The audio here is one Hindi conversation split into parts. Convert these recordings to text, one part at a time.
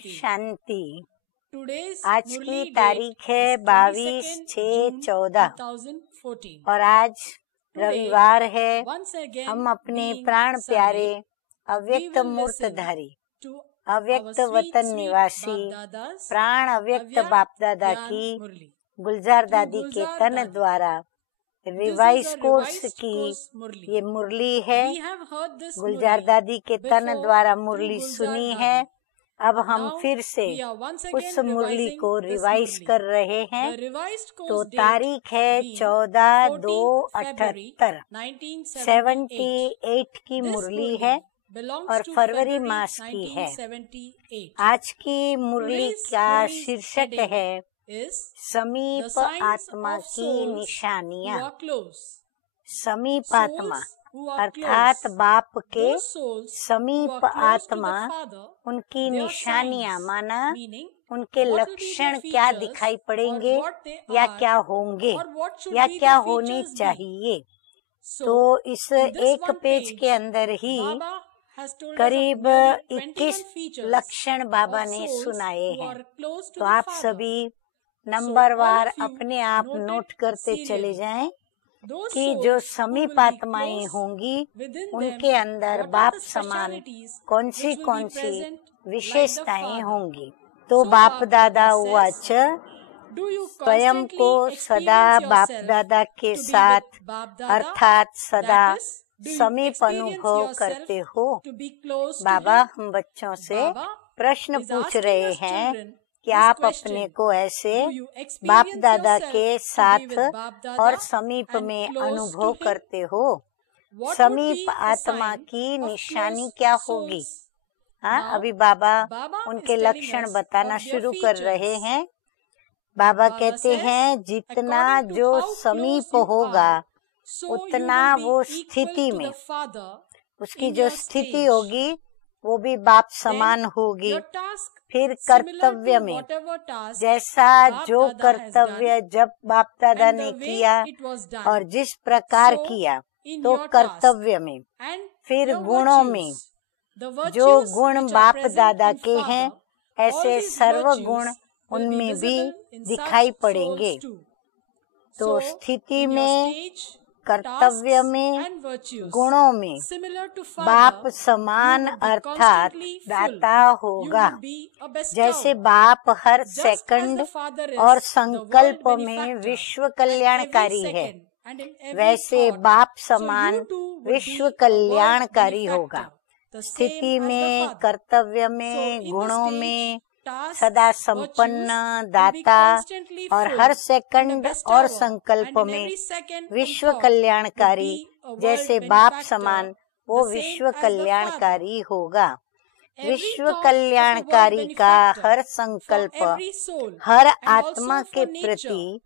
शांति। आज की तारीख है 22/6/14 और आज रविवार है। हम अपने प्राण प्यारे अव्यक्त मूर्तधारी, अव्यक्त वतन निवासी, प्राण अव्यक्त बाप दादा की गुलजार दादी के तन द्वारा रिवाइज कोर्स की ये मुरली है। गुलजार दादी के तन द्वारा मुरली सुनी है। अब हम फिर से उस मुरली को रिवाइज कर रहे हैं। तो तारीख है 14/2/78 78 की मुरली है और फरवरी मास की है। आज की मुरली का शीर्षक है समीप आत्मा की निशानियां। समीप आत्मा अर्थात बाप के समीप आत्मा, उनकी निशानियां माना उनके लक्षण क्या दिखाई पड़ेंगे या क्या होंगे या क्या होने चाहिए। तो इस एक पेज के अंदर ही करीब 21 लक्षण बाबा ने सुनाए हैं। तो आप सभी नंबरवार अपने आप नोट करते चले जाएं कि जो समीप आत्माएं होंगी उनके अंदर बाप समान कौन सी विशेषताएं होंगी। तो बाप दादा उवाच, स्वयं को सदा बाप दादा के साथ अर्थात सदा समीप अनुभव करते हो। बाबा हम बच्चों से प्रश्न पूछ रहे हैं कि आप अपने को ऐसे बाप दादा के साथ और समीप में अनुभव करते हो। समीप आत्मा की निशानी क्या होगी? हाँ, अभी बाबा उनके लक्षण बताना शुरू कर रहे हैं। बाबा कहते हैं जितना जो समीप होगा उतना वो स्थिति में, उसकी जो स्थिति होगी वो भी बाप समान होगी। फिर कर्तव्य में जैसा जो कर्तव्य जब बाप दादा ने किया और जिस प्रकार किया तो कर्तव्य में। फिर गुणों में जो गुण बाप दादा के हैं ऐसे सर्व गुण उनमें भी दिखाई पड़ेंगे। तो स्थिति में, कर्तव्य में, गुणों में बाप समान अर्थात दाता होगा। जैसे बाप हर सेकंड और संकल्प में विश्व कल्याणकारी है, वैसे बाप समान विश्व कल्याणकारी होगा। स्थिति में, कर्तव्य में, गुणों में सदा संपन्न दाता और हर सेकंड और संकल्प में विश्व कल्याणकारी, जैसे बाप समान वो विश्व कल्याणकारी होगा। विश्व कल्याणकारी का हर संकल्प हर आत्मा के प्रति,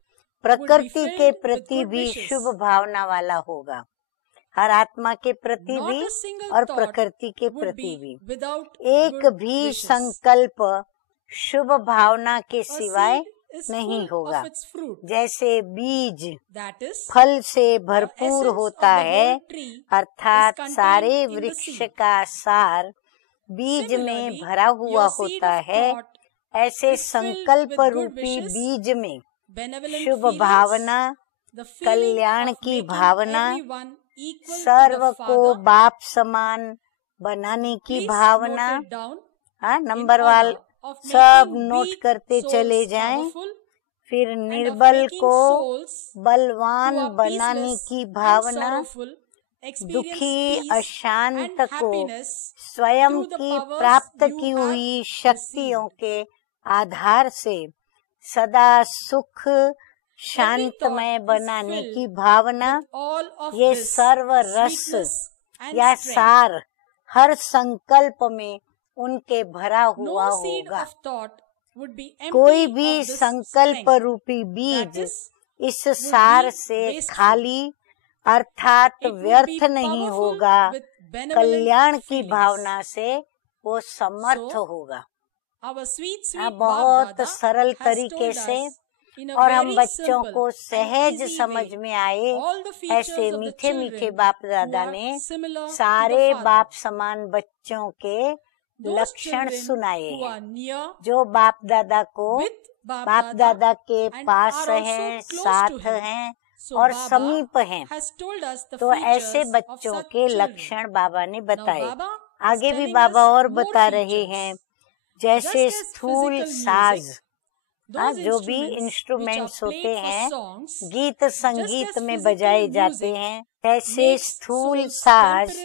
प्रकृति के प्रति भी शुभ भावना वाला होगा। हर आत्मा के प्रति भी और प्रकृति के प्रति भी एक भी संकल्प शुभ भावना के सिवाय नहीं होगा। जैसे बीज फल से भरपूर होता है अर्थात सारे वृक्ष का सार बीज में भरा हुआ होता है, ऐसे संकल्प रूपी बीज में शुभ भावना, कल्याण की भावना, सर्व को बाप समान बनाने की भावना। हाँ, नंबरवार सब नोट करते चले जाएं। फिर निर्बल को बलवान बनाने की भावना, दुखी अशांत को स्वयं की प्राप्त की हुई शक्तियों के आधार से सदा सुख शांतमय बनाने की भावना। ये सर्व रस या सार हर संकल्प में उनके भरा हुआ होगा। कोई भी संकल्प रूपी बीज इस सार से खाली अर्थात व्यर्थ नहीं होगा, कल्याण की भावना से वो समर्थ होगा। बहुत सरल तरीके से और हम बच्चों को सहज समझ में आए ऐसे मीठे मीठे बाप दादा ने सारे बाप समान बच्चों के लक्षण सुनाए हैं, जो बाप दादा को बाप दादा के पास हैं, साथ हैं और समीप हैं। तो ऐसे बच्चों के लक्षण बाबा ने बताए। आगे भी बाबा और बता रहे हैं, जैसे स्थूल साज, जो भी इंस्ट्रूमेंट्स होते हैं गीत संगीत में बजाए जाते हैं, ऐसे स्थूल साज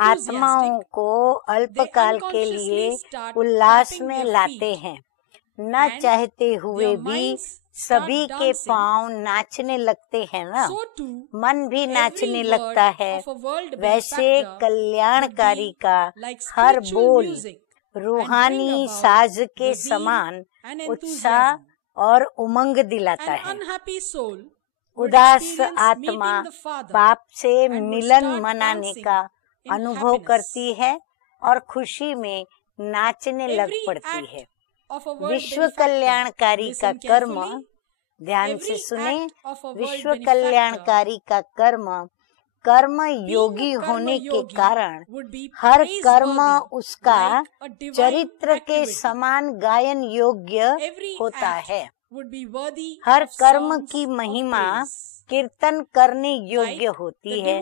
आत्माओं को अल्पकाल के लिए उल्लास में लाते हैं। न चाहते हुए भी सभी के पांव नाचने लगते हैं ना, मन भी नाचने लगता है। वैसे कल्याणकारी का हर बोल रूहानी साज के समान उत्साह और उमंग दिलाता है। उदास आत्मा बाप से मिलन मनाने का अनुभव करती है और खुशी में नाचने लग पड़ती है। विश्व कल्याणकारी का कर्म, ध्यान से सुने, विश्व कल्याणकारी का कर्म योगी होने के कारण हर कर्म उसका चरित्र के समान गायन योग्य होता है। हर कर्म की महिमा कीर्तन करने योग्य होती है।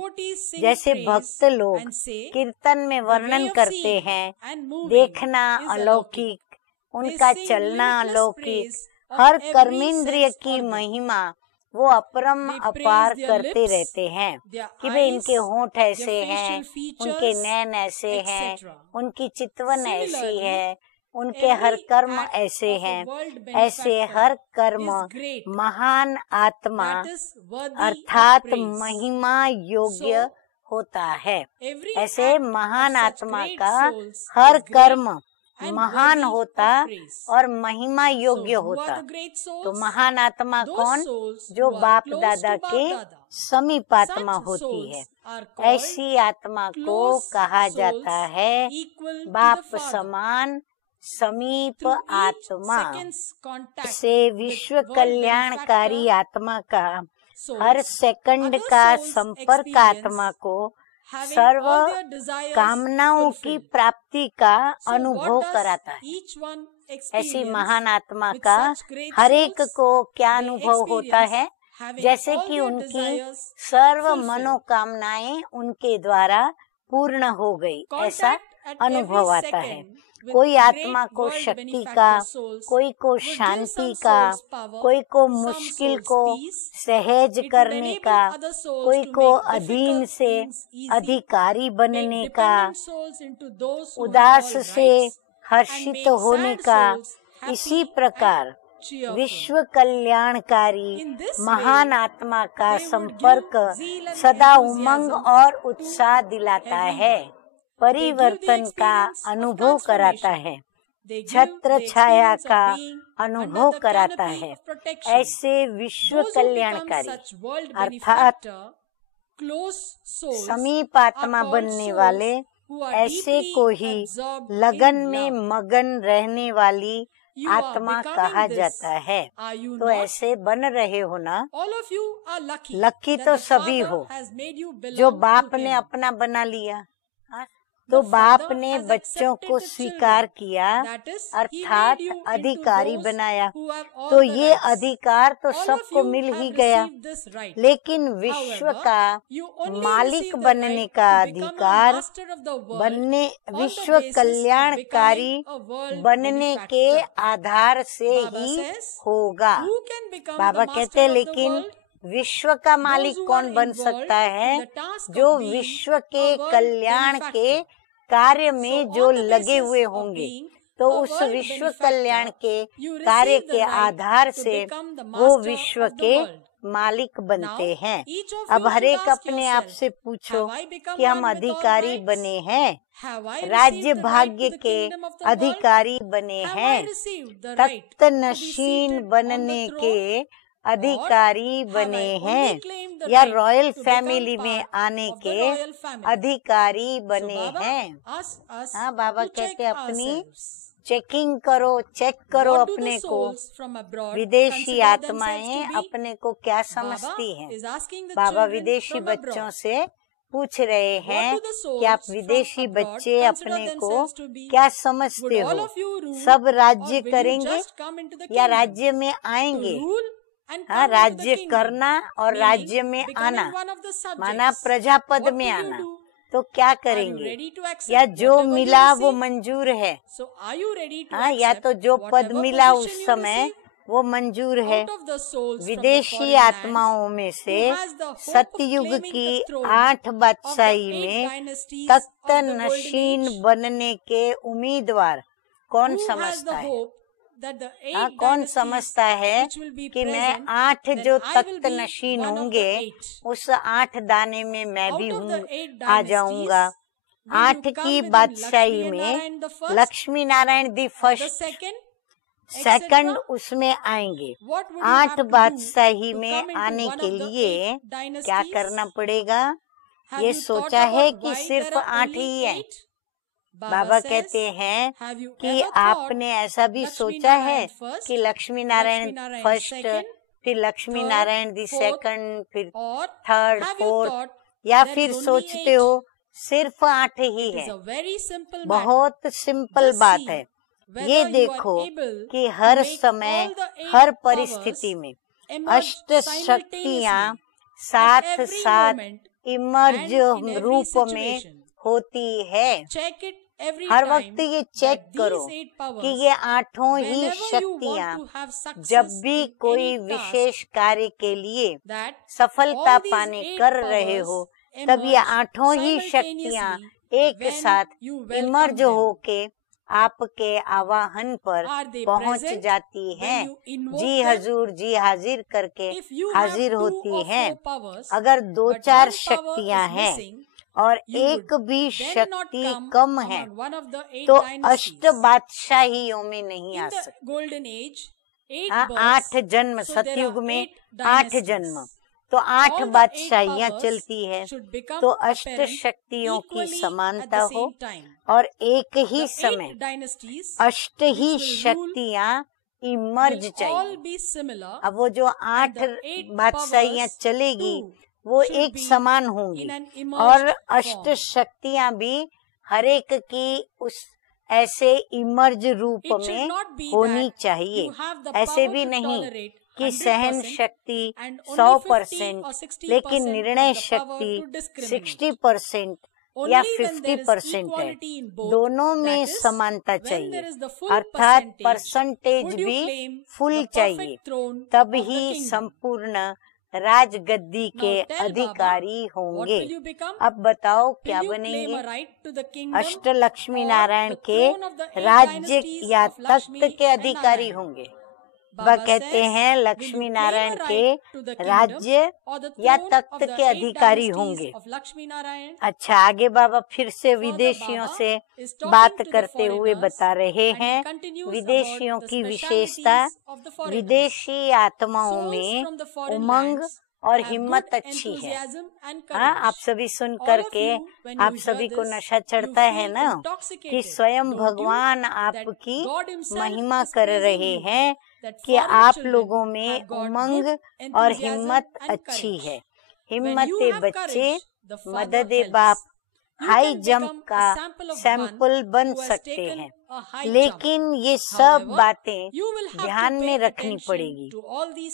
जैसे भक्त लोग कीर्तन में वर्णन करते हैं, देखना अलौकिक, उनका चलना अलौकिक, हर कर्मेंद्रिय की महिमा वो अपरम अपार करते रहते हैं कि वे इनके होंठ ऐसे हैं, उनके नैन ऐसे हैं, उनकी चितवन ऐसी है, उनके हर कर्म ऐसे हैं। ऐसे हर कर्म महान आत्मा अर्थात महिमा योग्य होता है। ऐसे महान आत्मा का हर कर्म महान होता और महिमा योग्य होता। तो महान आत्मा कौन? जो बाप दादा के समीप आत्मा होती है। ऐसी आत्मा को कहा जाता है बाप समान समीप आत्मा। से विश्व कल्याणकारी आत्मा का हर सेकंड का संपर्क आत्मा को सर्व कामनाओं की प्राप्ति का अनुभव कराता है। ऐसी महान आत्मा का हर एक को क्या अनुभव होता है? जैसे कि उनकी सर्व मनोकामनाएं उनके द्वारा पूर्ण हो गई, ऐसा अनुभव आता है। कोई आत्मा को शक्ति का, कोई को शांति का, कोई को मुश्किल को सहज करने का, कोई को अधीन से अधिकारी बनने का, उदास से हर्षित होने का। इसी प्रकार विश्व कल्याणकारी महान आत्मा का संपर्क सदा उमंग और उत्साह दिलाता है, परिवर्तन का अनुभव कराता है, छत्र छाया का अनुभव कराता है। ऐसे विश्व कल्याणकारी अर्थात समीप आत्मा बनने वाले, ऐसे को ही लगन में मगन रहने वाली आत्मा कहा जाता है। तो ऐसे बन रहे हो ना, लकी तो सभी हो जो बाप ने अपना बना लिया। तो बाप ने बच्चों को स्वीकार किया अर्थात अधिकारी बनाया। तो ये अधिकार तो सबको मिल ही गया, लेकिन विश्व का मालिक बनने का अधिकार बनने, विश्व कल्याणकारी बनने के आधार से ही होगा। बाबा कहते हैं, लेकिन विश्व का मालिक कौन बन सकता है? जो विश्व के कल्याण के कार्य में जो लगे हुए होंगे। तो उस विश्व कल्याण के कार्य के आधार से वो विश्व के मालिक बनते हैं। अब हर एक अपने आप से पूछो कि हम अधिकारी बने हैं, राज्य भाग्य के अधिकारी बने हैं, तख्त नशीन बनने के अधिकारी बने हैं, या रॉयल फैमिली में आने के अधिकारी बने हैं? हाँ, बाबा कहते अपनी चेकिंग करो, चेक करो अपने को। विदेशी आत्माएं अपने को क्या समझती हैं? बाबा विदेशी बच्चों से पूछ रहे हैं कि आप विदेशी बच्चे अपने को क्या समझते हो? सब राज्य करेंगे या राज्य में आएंगे? हाँ, राज्य करना और राज्य में आना माना प्रजापद में आना। तो क्या करेंगे? या जो मिला वो मंजूर है? हाँ, या तो जो पद मिला उस समय वो मंजूर है। विदेशी आत्माओं में से सतयुग की 8 बादशाही में तख्त नशीन बनने के उम्मीदवार कौन समझता है? हाँ, कौन समझता है कि मैं 8 जो तख्त नशीन होंगे उस 8 दाने में मैं भी आ जाऊंगा। 8 की बादशाही में Lakshmi Narayan the first second उसमें आएंगे। 8 बादशाही में आने के लिए क्या करना पड़ेगा? ये सोचा है कि सिर्फ 8 ही है? बाबा कहते हैं कि आपने ऐसा भी सोचा है कि लक्ष्मी नारायण फर्स्ट, फिर लक्ष्मी नारायण दी सेकंड, फिर थर्ड, फोर्थ, या फिर सोचते हो सिर्फ 8 ही है? बहुत सिंपल बात है। ये देखो कि हर समय हर परिस्थिति में अष्ट शक्तियाँ साथ साथ इमर्ज रूप में होती है। हर वक्त ये चेक करो कि ये 8 ही शक्तियाँ जब भी कोई विशेष कार्य के लिए सफलता पाने कर रहे हो तब ये 8 ही शक्तियाँ एक साथ इमर्ज होके आपके आवाहन पर पहुंच जाती हैं। जी हजूर, जी हाजिर करके हाजिर होती हैं। अगर 2-4 शक्तियाँ हैं और एक भी शक्ति कम है तो अष्ट बादशाहियों में नहीं आ सकती। 8 जन्म, सतयुग में 8 जन्म, तो 8 बादशाहियाँ चलती है। तो अष्ट शक्तियों की समानता हो और एक ही समय अष्ट ही शक्तियाँ इमर्ज चाहिए। अब वो जो 8 बादशाहियाँ चलेगी वो एक समान होंगी और अष्ट शक्तियाँ भी हर एक की उस ऐसे इमर्ज रूप में होनी चाहिए। ऐसे भी नहीं कि सहन शक्ति 100% लेकिन निर्णय शक्ति 60% या 50% है। दोनों में समानता चाहिए, अर्थात परसेंटेज भी फुल चाहिए, तब ही संपूर्ण राजगद्दी के अधिकारी होंगे। अब बताओ क्या बनेंगे? अष्ट लक्ष्मी नारायण के राज्य या तख्त के अधिकारी होंगे। वह कहते हैं लक्ष्मी नारायण के राज्य या तख्त के अधिकारी होंगे। अच्छा, आगे बाबा फिर से विदेशियों से बात करते हुए बता रहे हैं विदेशियों की विशेषता। विदेशी आत्माओं में उमंग और हिम्मत अच्छी है। हाँ, आप सभी सुन करके आप सभी को नशा चढ़ता है ना कि स्वयं भगवान आपकी महिमा कर रहे हैं कि आप लोगों में उमंग और हिम्मत अच्छी है। हिम्मते बच्चे मददे बाप हाई जंप का सैंपल बन सकते हैं, लेकिन ये सब बातें ध्यान में रखनी पड़ेगी।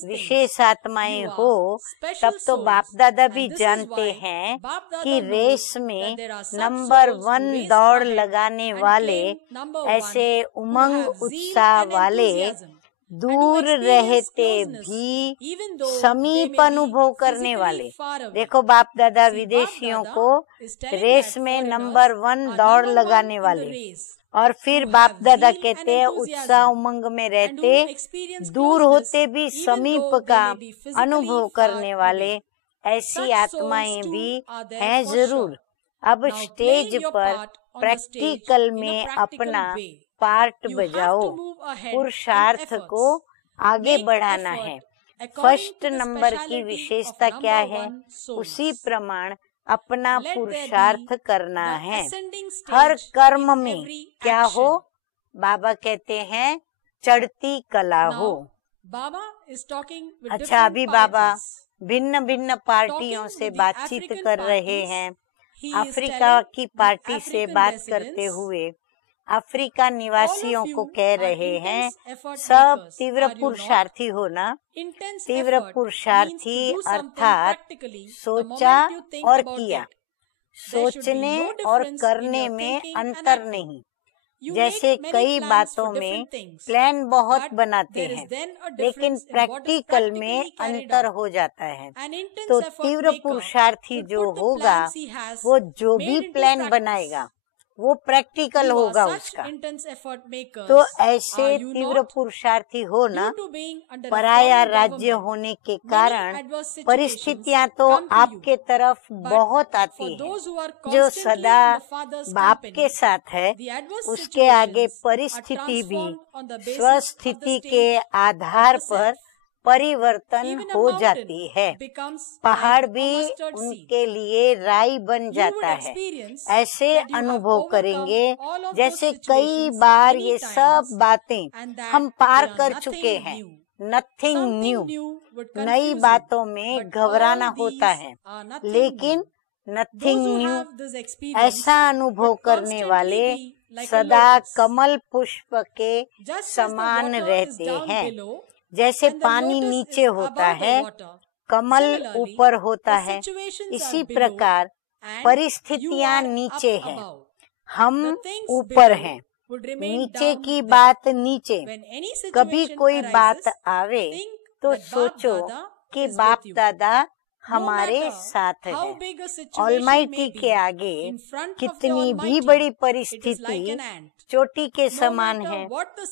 विशेष आत्माएं हो तब तो बाप दादा भी जानते हैं कि रेस में नंबर 1 दौड़ लगाने वाले, ऐसे उमंग उत्साह वाले, दूर रहते भी समीप अनुभव करने वाले। देखो बाप दादा विदेशियों को रेस में नंबर 1 दौड़ लगाने वाले, और फिर बाप दादा कहते हैं उत्साह उमंग में रहते, दूर होते भी समीप का अनुभव करने वाले, ऐसी आत्माएं भी हैं जरूर। अब स्टेज पर प्रैक्टिकल में अपना पार्ट बजाओ, पुरुषार्थ को आगे बढ़ाना है। फर्स्ट नंबर की विशेषता क्या है? उसी प्रमाण अपना पुरुषार्थ करना है। हर कर्म में क्या हो? बाबा कहते हैं चढ़ती कला हो। अच्छा, अभी बाबा भिन्न भिन्न पार्टियों से बातचीत कर रहे हैं अफ्रीका की पार्टी से बात करते हुए अफ्रीका निवासियों को कह रहे हैं, सब तीव्र पुरुषार्थी हो ना। तीव्र पुरुषार्थी अर्थात सोचा और किया। सोचने और करने में अंतर नहीं। जैसे कई बातों में प्लान बहुत बनाते हैं, लेकिन प्रैक्टिकल में अंतर हो जाता है। तो तीव्र पुरुषार्थी जो होगा, वो जो भी प्लान बनाएगा वो प्रैक्टिकल होगा उसका। तो ऐसे तीव्र पुरुषार्थी हो ना। पराया राज्य होने के कारण परिस्थितियां तो आपके तरफ बहुत आती है। जो सदा बाप के साथ है, उसके आगे परिस्थिति भी स्वस्थिति के आधार पर परिवर्तन हो जाती है। पहाड़ भी उनके लिए राई बन जाता है। ऐसे अनुभव करेंगे जैसे कई बार ये सब बातें हम पार कर चुके हैं। Nothing new. नई बातों में घबराना होता है, लेकिन नथिंग न्यू। ऐसा अनुभव करने वाले सदा कमल पुष्प के समान रहते हैं। जैसे पानी नीचे होता है, कमल ऊपर होता है, इसी प्रकार परिस्थितियां नीचे हैं, हम ऊपर हैं। नीचे की बात नीचे। कभी कोई बात आवे तो सोचो कि बाप दादा हमारे साथ है। ऑलमाइटी के आगे कितनी भी बड़ी परिस्थिति चोटी के समान है,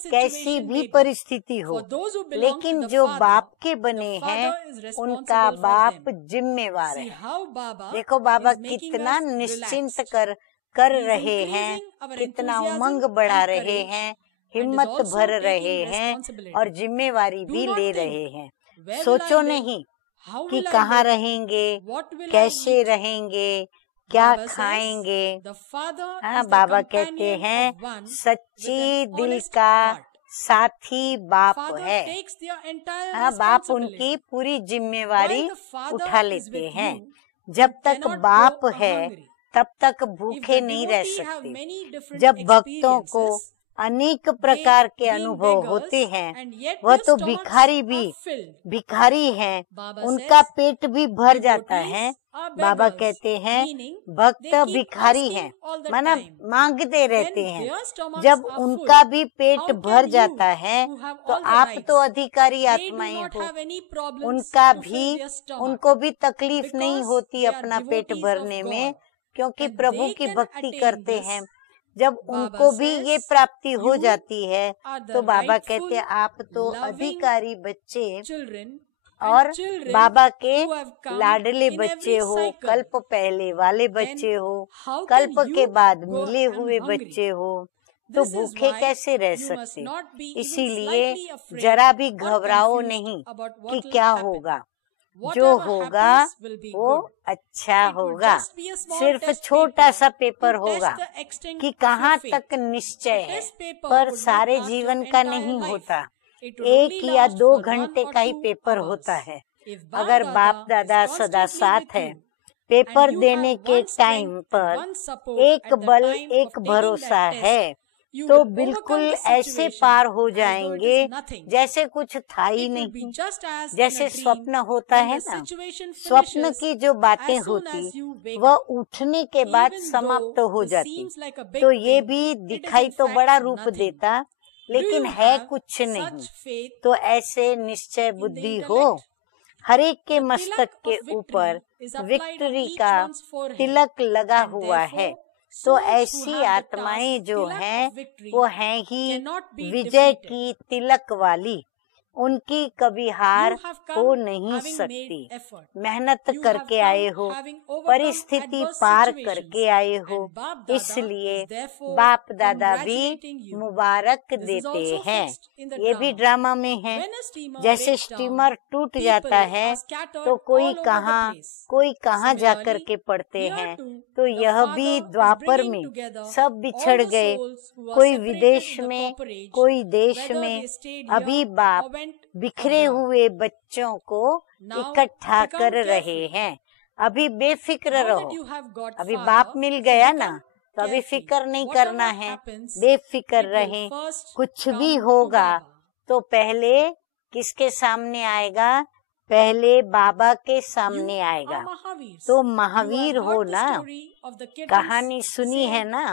कैसी भी परिस्थिति हो, लेकिन जो बाप के बने हैं उनका बाप जिम्मेवार है। देखो बाबा कितना निश्चिंत कर रहे हैं, कितना उमंग बढ़ा रहे हैं, हिम्मत भर रहे हैं और जिम्मेवारी भी ले रहे हैं। सोचो नहीं कि कहाँ रहेंगे, कैसे रहेंगे, क्या खाएंगे। हाँ, बाबा कहते हैं सच्ची दिल का साथी बाप है। हाँ, बाप उनकी पूरी जिम्मेवारी उठा लेते हैं। जब तक बाप है तब तक भूखे नहीं रह सकते। जब भक्तों को अनेक प्रकार के अनुभव होते हैं, वह तो भिखारी हैं, उनका पेट भी भर जाता है। बाबा कहते हैं भक्त भिखारी हैं, माना मांगते रहते हैं। जब उनका भी पेट भर जाता है तो आप तो अधिकारी आत्माएं हो, उनको भी तकलीफ नहीं होती अपना पेट भरने में, क्योंकि प्रभु की भक्ति करते हैं। जब उनको भी ये प्राप्ति हो जाती है तो बाबा कहते हैं आप तो अधिकारी बच्चे और बाबा के लाडले बच्चे हो, कल्प पहले वाले बच्चे हो, कल्प के बाद मिले हुए बच्चे हो, तो भूखे कैसे रह सकते। इसीलिए जरा भी घबराओ नहीं कि क्या होगा। जो होगा वो अच्छा होगा। सिर्फ छोटा सा पेपर होगा कि कहाँ तक निश्चय है, पर सारे जीवन का नहीं होता। 1 या 2 घंटे का ही पेपर होता है। अगर बाप दादा सदा साथ है, पेपर देने के टाइम पर एक बल एक भरोसा है, तो बिल्कुल ऐसे पार हो जाएंगे जैसे कुछ था ही नहीं। जैसे स्वप्न होता है ना, स्वप्न की जो बातें होती वह उठने के बाद समाप्त हो जाती। तो ये भी दिखाई तो बड़ा रूप देता, लेकिन है कुछ नहीं। तो ऐसे निश्चय बुद्धि हो, हर एक के मस्तक के ऊपर विक्ट्री का तिलक लगा हुआ है। तो ऐसी आत्माएं जो हैं वो हैं ही विजय की तिलक वाली। उनकी कभी हार हो नहीं सकती। मेहनत करके आए हो, परिस्थिति पार करके आए हो, इसलिए बाप दादा भी मुबारक देते हैं। ये भी ड्रामा में है। जैसे स्टीमर टूट जाता है तो कोई कहाँ जाकर के पड़ते हैं, तो यह भी द्वापर में सब बिछड़ गए, कोई विदेश में, कोई देश में। अभी बाप बिखरे हुए बच्चों को इकट्ठा कर रहे हैं। अभी बेफिक्र रहो। अभी बाप मिल गया ना, तो अभी फिक्र नहीं करना है, बेफिक्र रहे। कुछ भी होगा तो पहले किसके सामने आएगा? पहले बाबा के सामने आएगा। तो महावीर हो ना। कहानी सुनी है ना,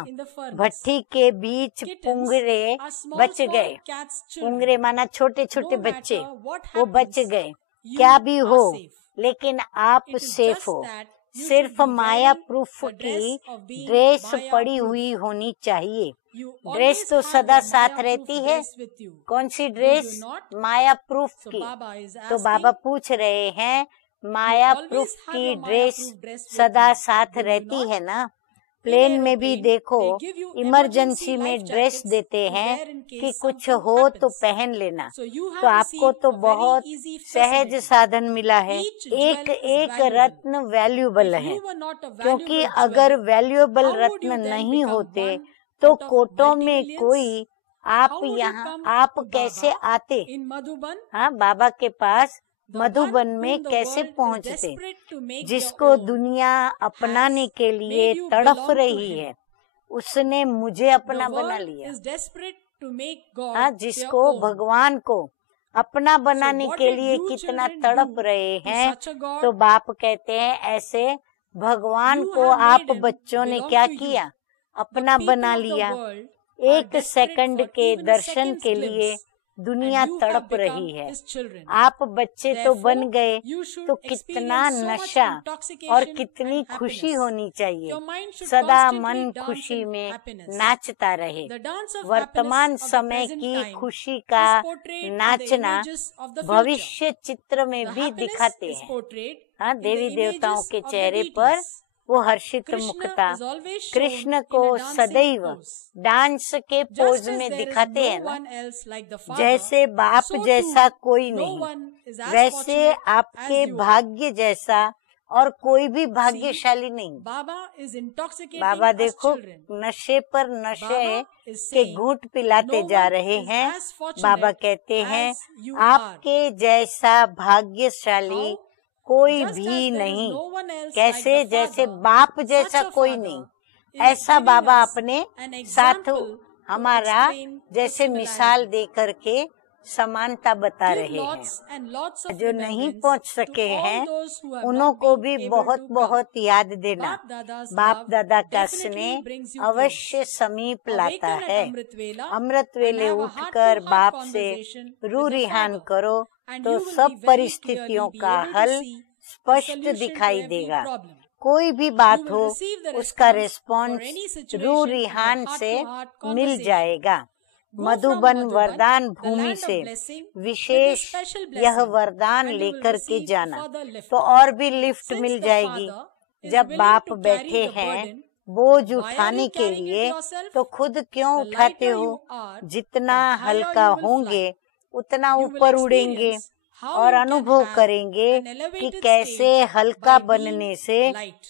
भट्टी के बीच पुंगरे बच गए। पुंगरे माना छोटे छोटे बच्चे, वो बच गए। क्या भी हो, लेकिन आप सेफ हो। सिर्फ माया प्रूफ की ड्रेस पड़ी हुई होनी चाहिए। ड्रेस तो सदा साथ रहती है। कौन सी ड्रेस? माया प्रूफ की। तो बाबा पूछ रहे हैं, माया प्रूफ की ड्रेस सदा साथ रहती है ना? प्लेन में भी देखो, इमरजेंसी में ड्रेस देते हैं कि कुछ हो तो पहन लेना। तो आपको तो बहुत सहज साधन मिला है। एक एक रत्न वैल्यूएबल है, क्योंकि अगर वैल्यूएबल रत्न नहीं होते तो कोटों में कोई आप यहाँ आप कैसे आते? हाँ, बाबा के पास मधुबन में कैसे पहुँचते? जिसको दुनिया अपनाने के लिए तड़फ रही है, उसने मुझे अपना बना लिया। हाँ, जिसको भगवान को अपना बनाने के लिए कितना तड़प रहे हैं, तो बाप कहते हैं ऐसे भगवान को आप बच्चों ने क्या किया? अपना बना लिया। एक सेकंड के दर्शन के लिए दुनिया तड़प रही है। आप बच्चे तो बन गए, तो कितना नशा और कितनी खुशी होनी चाहिए। सदा मन खुशी में नाचता रहे। वर्तमान समय की खुशी का नाचना भविष्य चित्र में भी दिखाते हैं। हाँ, देवी देवताओं के चेहरे पर वो हर्षित मुखता कृष्ण को सदैव डांस के पोज में दिखाते हैं ना। जैसे बाप जैसा कोई नहीं, वैसे आपके भाग्य जैसा और कोई भी भाग्यशाली नहीं। बाबा देखो, नशे पर नशे के घूंट पिलाते जा रहे हैं। बाबा कहते हैं आपके जैसा भाग्यशाली कोई भी नहीं। कैसे? जैसे बाप जैसा कोई नहीं। ऐसा बाबा अपने साथ हमारा जैसे मिसाल दे करके समानता बता रहे हैं। जो नहीं पहुंच सके हैं, उन्हों को भी बहुत बहुत याद देना। बाप दादा का स्नेह अवश्य समीप लाता है। अमृत वेले उठकर बाप से रू रिहान करो तो सब परिस्थितियों का हल स्पष्ट दिखाई देगा। कोई भी बात हो, उसका रिस्पॉन्स रू रिहान से मिल जाएगा। मधुबन वरदान भूमि से विशेष यह वरदान लेकर के जाना, तो और भी लिफ्ट मिल जाएगी। जब बाप बैठे हैं बोझ उठाने के लिए, तो खुद क्यों उठाते हो? जितना हल्का होंगे उतना ऊपर उड़ेंगे और अनुभव करेंगे कि कैसे हल्का बनने से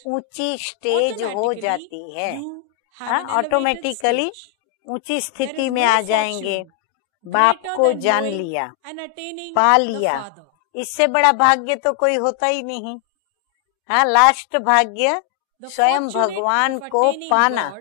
ऊंची स्टेज हो जाती है। ऑटोमेटिकली ऊंची स्थिति में आ जाएंगे। बाप को जान लिया, पा लिया, इससे बड़ा भाग्य तो कोई होता ही नहीं। हाँ, लास्ट भाग्य स्वयं भगवान को पाना,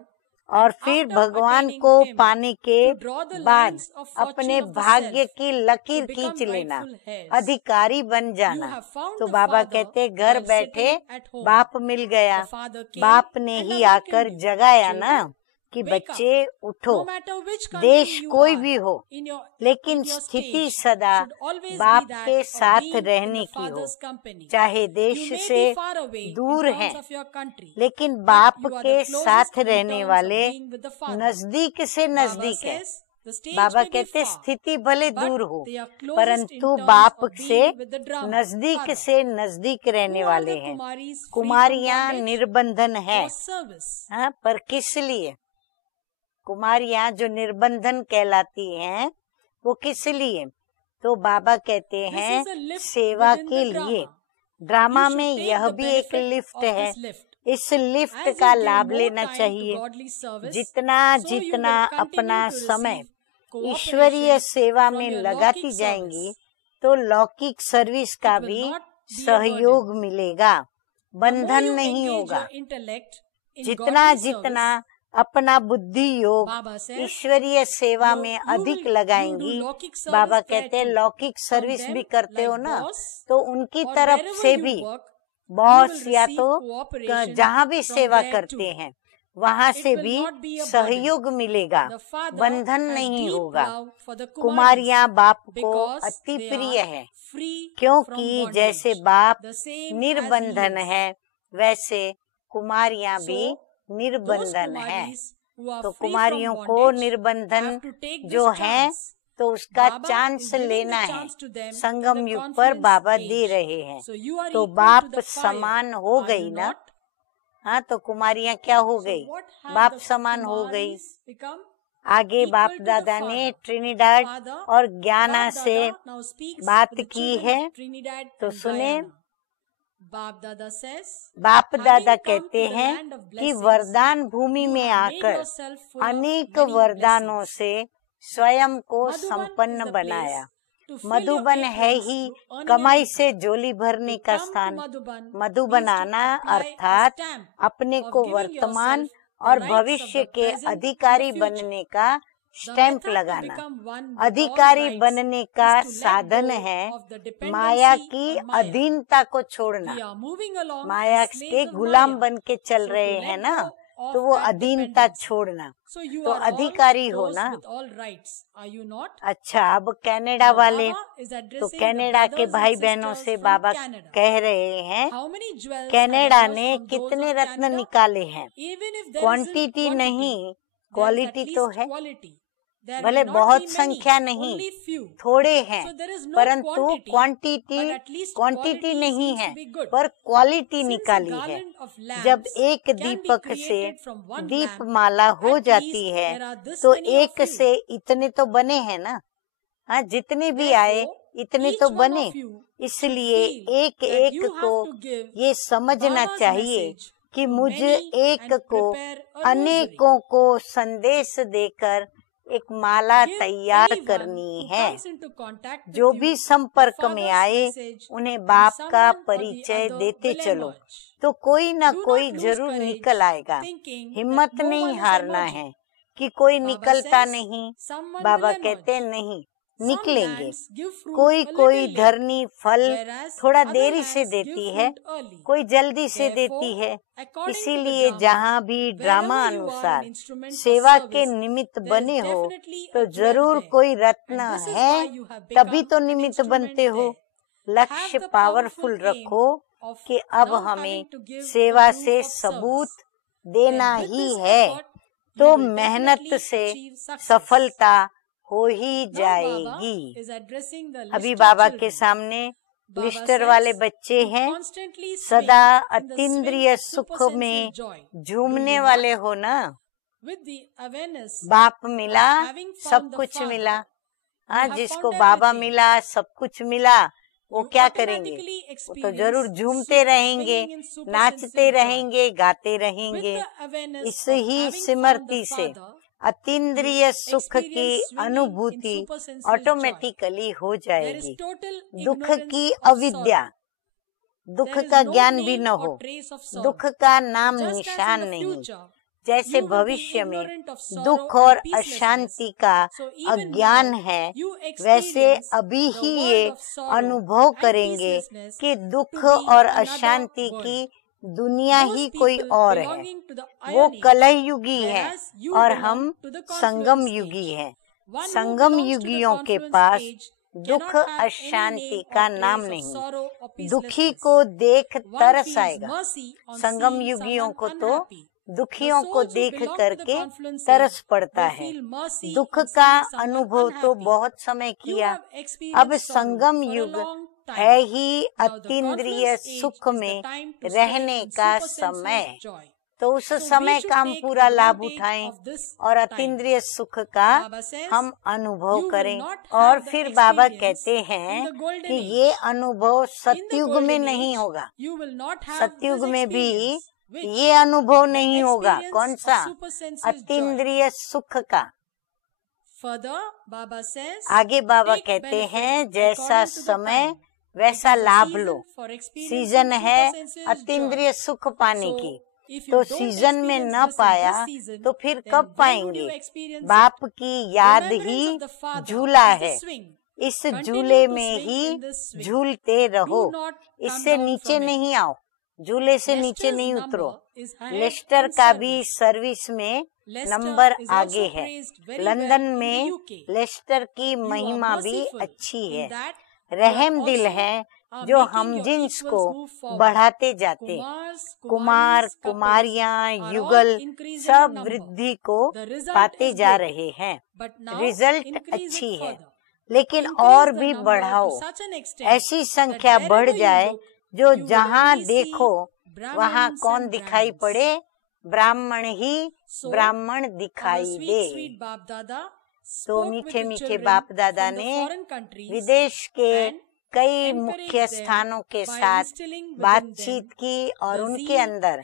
और फिर भगवान को पाने के बाद अपने भाग्य की लकीर खींच लेना, अधिकारी बन जाना। तो बाबा कहते घर बैठे बाप मिल गया। बाप ने ही आकर जगाया ना कि बच्चे उठो। देश कोई भी हो, लेकिन स्थिति सदा बाप के साथ रहने की हो। चाहे देश से दूर हैं, लेकिन बाप के साथ रहने वाले नजदीक से नजदीक है। बाबा कहते स्थिति भले दूर हो, परंतु बाप से नजदीक से नजदीक रहने वाले हैं। कुमारियां निर्बंधन है। हाँ, पर किस लिए? कुमारियां जो निर्बंधन कहलाती हैं, वो किस लिए? तो बाबा कहते हैं सेवा के लिए। ड्रामा में यह भी एक लिफ्ट है। इस लिफ्ट का लाभ लेना चाहिए। जितना जितना अपना समय ईश्वरीय सेवा में लगाती जाएंगी, तो लौकिक सर्विस का भी सहयोग मिलेगा। बंधन नहीं होगा। जितना जितना अपना बुद्धि योग ईश्वरीय सेवा में अधिक लगाएंगी, बाबा कहते हैं लौकिक सर्विस भी करते हो ना, तो उनकी तरफ से भी बॉस या तो जहाँ भी सेवा करते हैं वहाँ से भी सहयोग मिलेगा, बंधन नहीं होगा। कुमारियाँ बाप को अति प्रिय है, क्योंकि जैसे बाप निर्बंधन है वैसे कुमारियाँ भी निर्बंधन है। तो कुमारियों को निर्बंधन जो है तो उसका चांस लेना है, संगम युग पर बाबा दे रहे हैं। तो बाप समान हो गई ना, हाँ, तो कुमारियाँ क्या हो गई, बाप समान हो गई। आगे बाप दादा ने ट्रिनिडाड और ज्ञाना से बात की है, तो सुने। बाप दादा कहते हैं कि वरदान भूमि में आकर अनेक वरदानों से स्वयं को संपन्न बनाया। मधुबन है ही कमाई से झोली भरने का स्थान। मधुबन आना अर्थात अपने को वर्तमान और भविष्य के अधिकारी बनने का स्टैंप लगाना। अधिकारी बनने का साधन है माया की अधीनता को छोड़ना। माया के गुलाम बन के चल रहे हैं ना, तो वो अधीनता छोड़ना, तो अधिकारी हो ना। अच्छा, अब कनाडा वाले, तो कनाडा के भाई बहनों से बाबा कह रहे हैं कनाडा ने कितने रत्न निकाले हैं। क्वांटिटी नहीं, क्वालिटी तो है। भले बहुत संख्या नहीं, थोड़े हैं, परंतु क्वांटिटी नहीं है, पर क्वालिटी निकाली है। जब एक दीपक से दीपमाला हो जाती है तो एक से इतने तो बने हैं ना, हाँ, जितने भी आए इतने तो बने। इसलिए एक एक को ये समझना चाहिए कि मुझे एक को अनेकों को संदेश देकर एक माला तैयार करनी है। जो भी संपर्क में आए उन्हें बाप का परिचय देते चलो, तो कोई ना कोई जरूर निकल आएगा। हिम्मत नहीं हारना है कि कोई निकलता नहीं। बाबा कहते नहीं, निकलेंगे। कोई धरनी फल थोड़ा देरी से देती है, कोई जल्दी से देती है। इसीलिए जहाँ भी ड्रामा अनुसार सेवा के निमित्त बने हो, तो जरूर कोई रत्न है, तभी तो निमित्त बनते हो। लक्ष्य पावरफुल रखो कि अब हमें सेवा से सबूत देना ही है, तो मेहनत से सफलता हो ही जाएगी। अभी बाबा के सामने लिस्टर वाले बच्चे हैं, सदा अतीन्द्रिय सुख में झूमने वाले हो ना। बाप मिला, सब कुछ मिला। हाँ, जिसको बाबा मिला, सब कुछ मिला, वो क्या करेंगे? वो तो जरूर झूमते रहेंगे, नाचते रहेंगे, गाते रहेंगे। इस ही स्मृति से अतीन्द्रिय सुख की अनुभूति ऑटोमेटिकली हो जाएगी। दुख की अविद्या, दुख का ज्ञान भी न हो, दुख का नाम निशान नहीं। जैसे भविष्य में दुख और अशांति का अज्ञान है, वैसे अभी ही ये अनुभव करेंगे कि दुख और अशांति की दुनिया ही कोई और है। वो कलह युगी है और हम संगम युगी हैं। संगम युगियों के पास दुख अशांति का नाम नहीं। दुखी को देख तरस आएगा। संगम युगियों को तो दुखियों को देख करके तरस पड़ता है। दुख का अनुभव तो बहुत समय किया, अब संगम युग है ही अतीन्द्रिय सुख में रहने का समय। तो उस समय का हम पूरा लाभ उठाएं और अतीन्द्रिय सुख का हम अनुभव करें। और फिर बाबा कहते हैं कि ये अनुभव सतयुग में नहीं होगा। सतयुग में भी ये अनुभव नहीं होगा। कौन सा? अतीन्द्रिय सुख का। आगे बाबा कहते हैं जैसा समय वैसा लाभ लो। सीजन है अतीन्द्रिय सुख पाने की, तो सीजन में न पाया तो फिर कब पाएंगे? बाप की याद ही झूला है, इस झूले में ही झूलते रहो, इससे नीचे नहीं आओ, झूले से नीचे नहीं उतरो। लेस्टर का भी सर्विस में नंबर आगे है। लंदन में लेस्टर की महिमा भी अच्छी है, रहम दिल है जो हम जिन्स को बढ़ाते जाते। कुमार कुमारियां युगल सब वृद्धि को पाते जा रहे हैं। रिजल्ट अच्छी है, लेकिन और भी बढ़ाओ, ऐसी संख्या बढ़ जाए जो जहाँ देखो वहाँ कौन दिखाई पड़े? ब्राह्मण ही ब्राह्मण दिखाई दे। तो मीठे मीठे बाप दादा ने विदेश के कई मुख्य स्थानों के साथ बातचीत की और उनके अंदर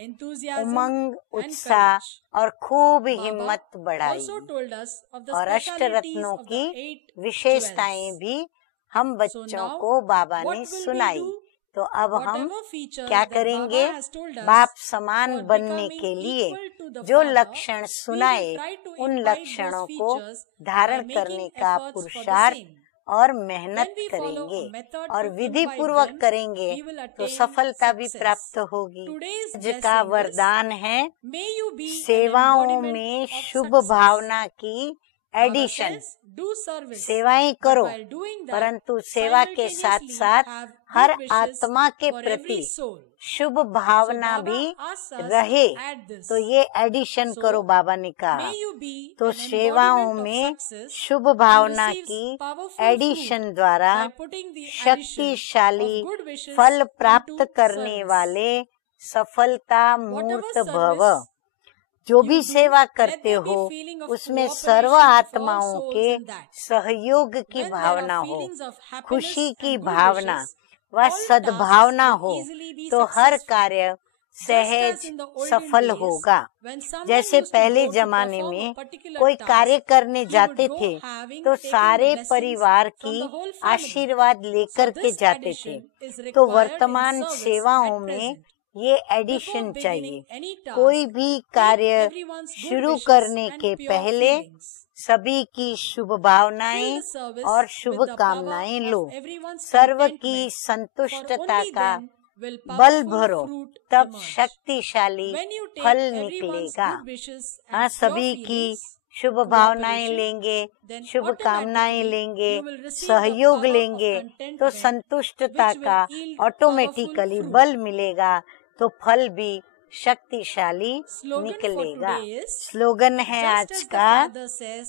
उमंग, उत्साह और खूब हिम्मत बढ़ाई। और अष्ट रत्नों की विशेषताएं भी हम बच्चों को बाबा ने सुनाई। तो अब हम क्या करेंगे? बाप समान बनने के लिए जो लक्षण सुनाए उन लक्षणों को धारण करने का पुरुषार्थ और मेहनत करेंगे और विधि पूर्वक करेंगे तो सफलता भी प्राप्त होगी। आज का वरदान है सेवाओं में शुभ भावना की एडिशन। सेवाएं करो, परंतु सेवा के साथ साथ हर आत्मा के प्रति शुभ भावना भी रहे, तो ये एडिशन करो बाबा ने कहा। तो सेवाओं में शुभ भावना की एडिशन द्वारा शक्तिशाली फल प्राप्त करने वाले सफलता मूर्त भव। जो भी सेवा करते हो उसमें सर्व आत्माओं के सहयोग की भावना हो, खुशी की भावना व सद्भावना हो, तो हर कार्य सहज सफल होगा। जैसे पहले जमाने में कोई कार्य करने जाते थे तो सारे परिवार की आशीर्वाद लेकर के जाते थे। तो वर्तमान सेवाओं में ये एडिशन चाहिए। कोई भी कार्य शुरू करने के पहले सभी की शुभ भावनाएं और शुभ कामनाएं लो, सर्व की संतुष्टता का बल भरो, तब शक्तिशाली फल निकलेगा। हाँ, सभी की शुभ भावनाएं लेंगे, शुभ कामनाएं लेंगे, सहयोग लेंगे तो संतुष्टता का ऑटोमेटिकली बल मिलेगा, तो फल भी शक्तिशाली निकलेगा। स्लोगन है आज का,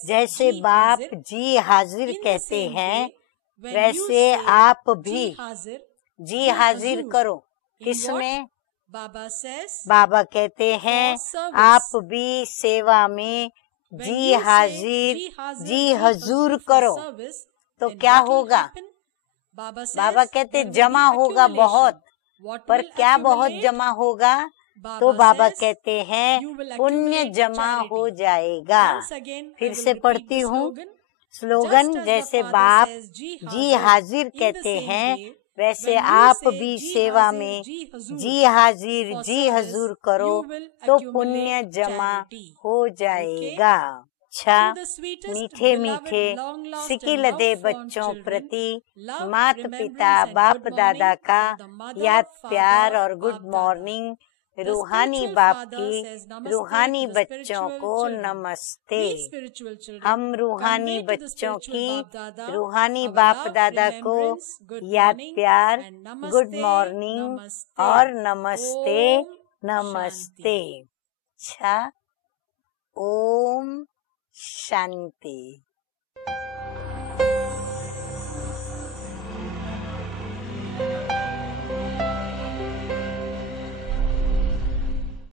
जैसे बाप जी हाजिर कहते हैं वैसे आप भी जी हाजिर करो। किसमें? बाबा कहते हैं आप भी सेवा में जी हाजिर जी हजूर करो, तो क्या होगा? बाबा कहते जमा होगा बहुत, पर क्या बहुत जमा होगा? तो बाबा कहते हैं पुण्य जमा हो जाएगा। फिर से पढ़ती हूँ स्लोगन, जैसे बाप जी हाजिर कहते हैं वैसे आप भी सेवा में जी हाजिर जी हजूर करो, तो पुण्य जमा हो जाएगा। अच्छा, मीठे मीठे सिकिलदे बच्चों प्रति मात पिता बाप दादा का याद प्यार और गुड मॉर्निंग। रूहानी बाप की रूहानी बच्चों को नमस्ते। हम रूहानी बच्चों की रूहानी बाप दादा को याद प्यार, गुड मॉर्निंग और नमस्ते नमस्ते। अच्छा, ओम शांति।